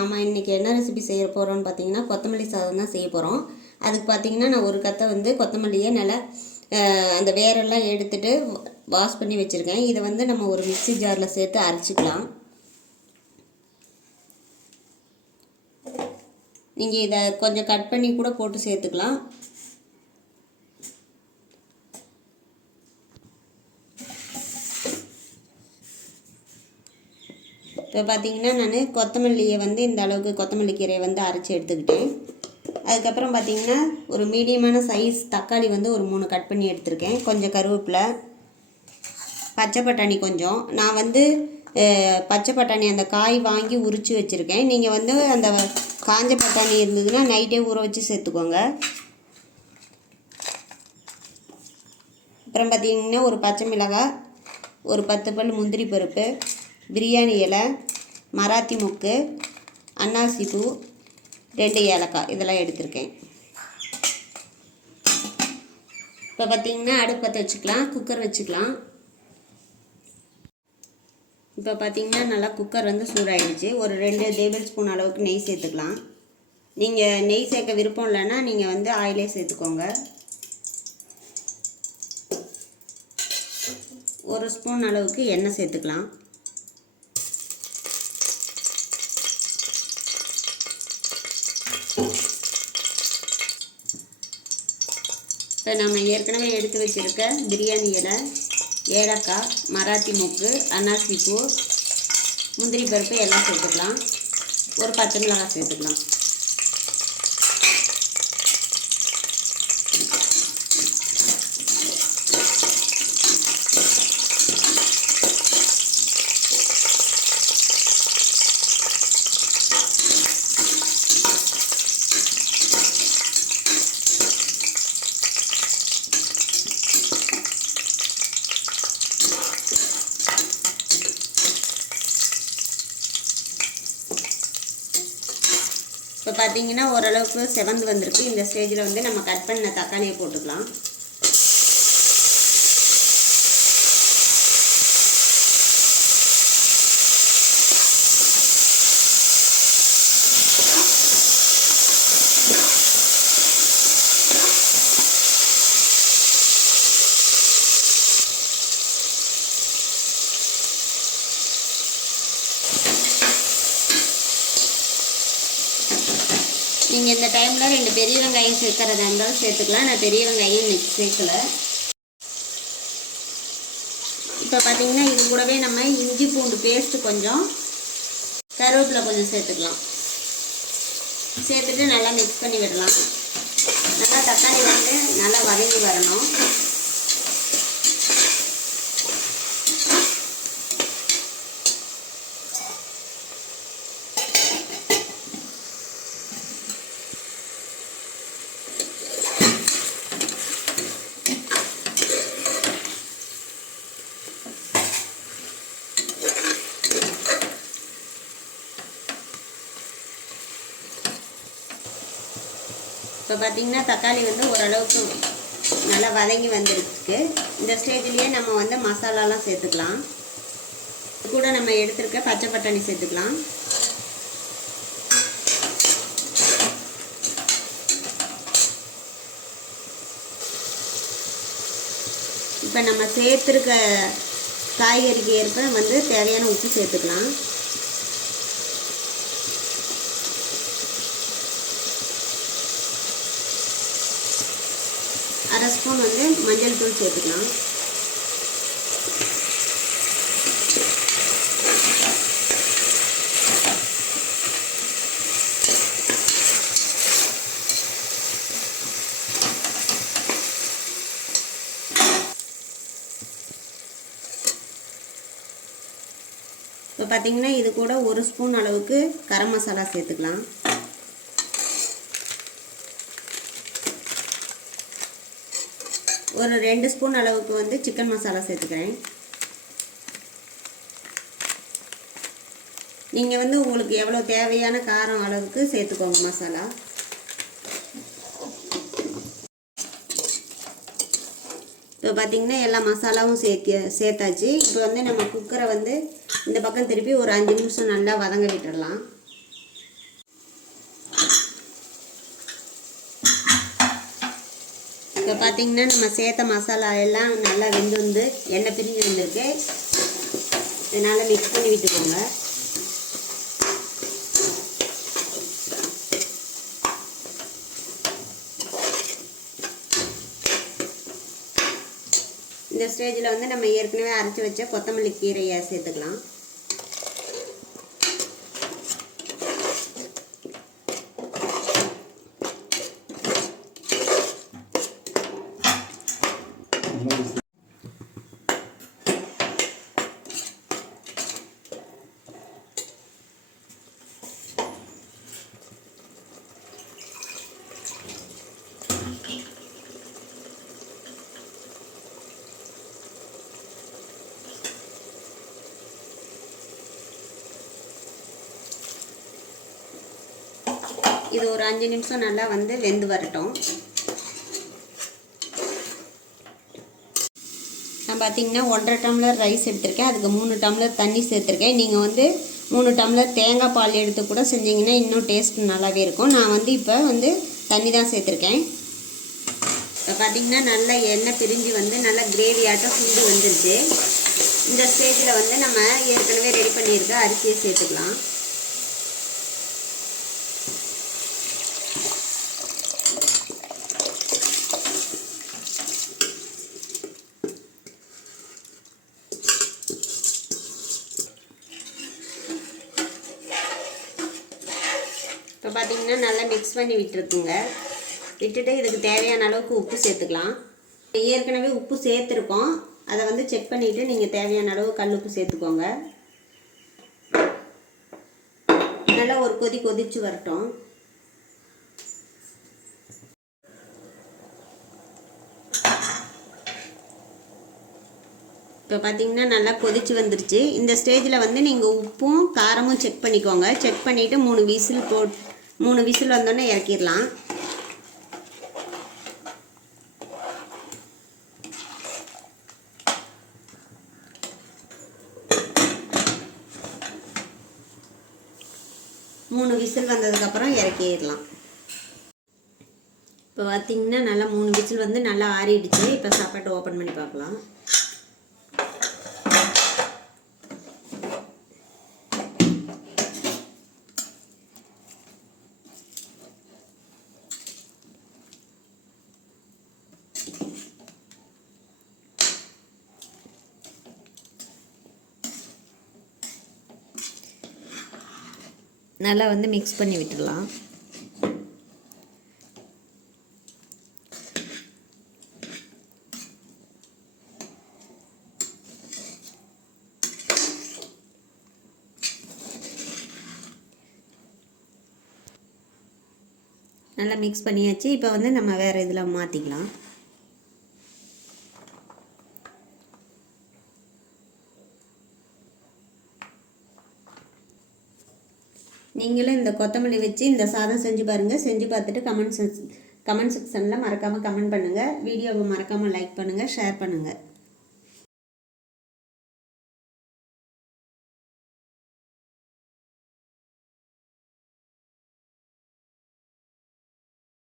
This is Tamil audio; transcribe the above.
நம்ம இன்றைக்கி என்ன ரெசிபி செய்ய போகிறோம்னு பார்த்தீங்கன்னா கொத்தமல்லி சாதம் தான் செய்ய போகிறோம் அதுக்கு பார்த்தீங்கன்னா நான் ஒரு கத்தை வந்து கொத்தமல்லியை நல்லா அந்த வேரெல்லாம் எடுத்துட்டு வாஷ் பண்ணி வச்சுருக்கேன். இதை வந்து நம்ம ஒரு மிக்ஸி ஜாரில் சேர்த்து அரைச்சிக்கலாம். நீங்கள் இதை கொஞ்சம் கட் பண்ணி கூட போட்டு சேர்த்துக்கலாம். இப்போ பார்த்தீங்கன்னா நான் கொத்தமல்லியை வந்து இந்த அளவுக்கு கொத்தமல்லி கீரையை வந்து அரைச்சி எடுத்துக்கிட்டேன். அதுக்கப்புறம் பார்த்தீங்கன்னா ஒரு மீடியமான சைஸ் தக்காளி வந்து ஒரு மூணு கட் பண்ணி எடுத்திருக்கேன். கொஞ்சம் கருவேப்பிலை பச்சை பட்டாணி கொஞ்சம். நான் வந்து பச்சை பட்டாணி அந்த காய் வாங்கி உரித்து வச்சுருக்கேன். நீங்கள் வந்து அந்த காஞ்ச பட்டாணி இருந்ததுன்னா நைட்டே ஊற வச்சு சேர்த்துக்கோங்க. அப்புறம் பார்த்தீங்கன்னா ஒரு பச்சை மிளகாய் ஒரு பத்து பல் முந்திரி பருப்பு பிரியாணி இலை மராத்தி முக்கு அன்னாசி பூ ரெண்டு ஏலக்காய் இதெல்லாம் எடுத்திருக்கேன். இப்போ பார்த்தீங்கன்னா அடுப்பு பற்ற வச்சுக்கலாம் குக்கர் வச்சுக்கலாம். இப்போ பார்த்தீங்கன்னா நல்லா குக்கர் வந்து சூடாகிடுச்சு ஒரு ரெண்டு டேபிள் ஸ்பூன் அளவுக்கு நெய் சேர்த்துக்கலாம். நீங்கள் நெய் சேர்க்க விருப்பம் இல்லைன்னா நீங்கள் வந்து ஆயிலே சேர்த்துக்கோங்க. ஒரு ஸ்பூன் அளவுக்கு எண்ணெய் சேர்த்துக்கலாம். இப்போ நம்ம ஏற்கனவே எடுத்து வச்சுருக்க பிரியாணி இலை ஏலக்காய் மராத்தி மொக்கு அன்னாசி பூ முந்திரி பருப்பு எல்லாம் சேர்த்துக்கலாம். ஒரு பச்சை மிளகாய் சேர்த்துக்கலாம். இப்போ பார்த்தீங்கன்னா ஓரளவுக்கு செவந்து வந்திருக்கு. இந்த ஸ்டேஜில் வந்து நம்ம கட் பண்ண தக்காளியை போட்டுக்கலாம். நீங்கள் இந்த டைமில் ரெண்டு பெரிய வெங்காயம் சேர்க்கறதா இருந்தாலும் சேர்த்துக்கலாம். நான் பெரிய வெங்காயம் இன்னைக்கு சேர்க்கல. இப்போ பார்த்தீங்கன்னா இது கூடவே நம்ம இஞ்சி பூண்டு பேஸ்ட்டு கொஞ்சம் கருவேப்பிலை கொஞ்சம் சேர்த்துக்கலாம். சேர்த்துட்டு நல்லா மிக்ஸ் பண்ணி விடலாம். நல்லா தக்காளி வந்து நல்லா வதங்கி வரணும். இப்போ பார்த்தீங்கன்னா தக்காளி வந்து ஓரளவுக்கு நல்லா வதங்கி வந்துருக்கு. இந்த ஸ்டேஜ்லேயே நம்ம வந்து மசாலாலாம் சேர்த்துக்கலாம். கூட நம்ம எடுத்துருக்க பச்சை பட்டாணி சேர்த்துக்கலாம். இப்போ நம்ம சேர்த்துருக்க காய்கறிக்கு ஏற்ப வந்து தேவையான உப்பு சேர்த்துக்கலாம். அரை ஸ்பூன் வந்து மஞ்சள் தூள் சேர்த்துக்கலாம். இப்போ பார்த்தீங்கன்னா இது கூட ஒரு ஸ்பூன் அளவுக்கு கரம் மசாலா சேர்த்துக்கலாம். ஒரு ரெண்டு ஸ்பூன் அளவுக்கு வந்து சிக்கன் மசாலா சேர்த்துக்கிறேன். நீங்கள் வந்து உங்களுக்கு எவ்வளோ தேவையான காரம் அளவுக்கு சேர்த்துக்கோங்க மசாலா. இப்போ பார்த்தீங்கன்னா எல்லா மசாலாவும் சேர்த்து சேர்த்தாச்சு. இப்போ வந்து நம்ம குக்கரை வந்து இந்த பக்கம் திருப்பி ஒரு அஞ்சு நிமிஷம் நல்லா வதங்க விட்டுடலாம். இப்போ பார்த்தீங்கன்னா நம்ம சேர்த்த மசாலா எல்லாம் நல்லா வெந்து வந்து எண்ணெய் பிரிஞ்சு வந்திருக்கு. இதனால் மிக்ஸ் பண்ணி விட்டுக்கோங்க. இந்த ஸ்டேஜில் வந்து நம்ம ஏற்கனவே அரைச்சி வச்ச கொத்தமல்லி கீரையை சேர்த்துக்கலாம். இது ஒரு அஞ்சு நிமிஷம் நல்லா வந்து வெந்து வரட்டும். நான் பார்த்தீங்கன்னா ஒன்றரை டம்ளர் ரைஸ் எடுத்திருக்கேன். அதுக்கு மூணு டம்ளர் தண்ணி சேர்த்துருக்கேன். நீங்கள் வந்து மூணு டம்ளர் தேங்காய் பால் எடுத்து கூட செஞ்சீங்கன்னா இன்னும் டேஸ்ட் நல்லாவே இருக்கும். நான் வந்து இப்போ வந்து தண்ணி தான் சேர்த்துருக்கேன். இப்போ பார்த்தீங்கன்னா நல்லா எண்ணெய் பிரிஞ்சு வந்து நல்லா கிரேவியாட்டம் சுண்டு வந்துடுச்சு இந்த ஸ்டேஜில் வந்து நம்ம ஏற்கனவே ரெடி பண்ணியிருக்க அரிசியை சேர்த்துக்கலாம் இப்போ பார்த்தீங்கன்னா நல்லா மிக்ஸ் பண்ணி விட்டுருக்குங்க. விட்டுட்டு இதுக்கு தேவையான அளவுக்கு உப்பு சேர்த்துக்கலாம். ஏற்கனவே உப்பு சேர்த்துருக்கோம். அதை வந்து செக் பண்ணிவிட்டு நீங்கள் தேவையான அளவு கல் உப்பு சேர்த்துக்கோங்க. நல்லா ஒரு கொதி கொதிச்சு வரட்டும். இப்போ பார்த்தீங்கன்னா நல்லா கொதிச்சு வந்துருச்சு. இந்த ஸ்டேஜில் வந்து நீங்கள் உப்பும் காரமும் செக் பண்ணிக்கோங்க. செக் பண்ணிவிட்டு மூணு விசில் போட்டு மூணு விசில் வந்தோடனே இறக்கிடலாம். மூணு விசில் வந்ததுக்கப்புறம் இறக்கிடலாம். இப்போ பார்த்தீங்கன்னா நல்லா மூணு விசில் வந்து நல்லா ஆறிடுச்சு. இப்போ சாப்பாட்டை ஓப்பன் பண்ணி பார்க்கலாம். நல்லா வந்து மிக்ஸ் பண்ணி விட்டுடலாம். நல்லா மிக்ஸ் பண்ணியாச்சு. இப்போ வந்து நம்ம வேறு இதில் மாற்றிக்கலாம் நீங்களும் இந்த கொத்தமல்லி வச்சு இந்த சாதம் செஞ்சு பாருங்கள் செஞ்சு பார்த்துட்டு கமெண்ட் செக்ஷன் கமெண்ட் செக்ஷனில் மறக்காமல் கமெண்ட் பண்ணுங்கள் வீடியோவை மறக்காமல் லைக் பண்ணுங்கள் ஷேர் பண்ணுங்கள்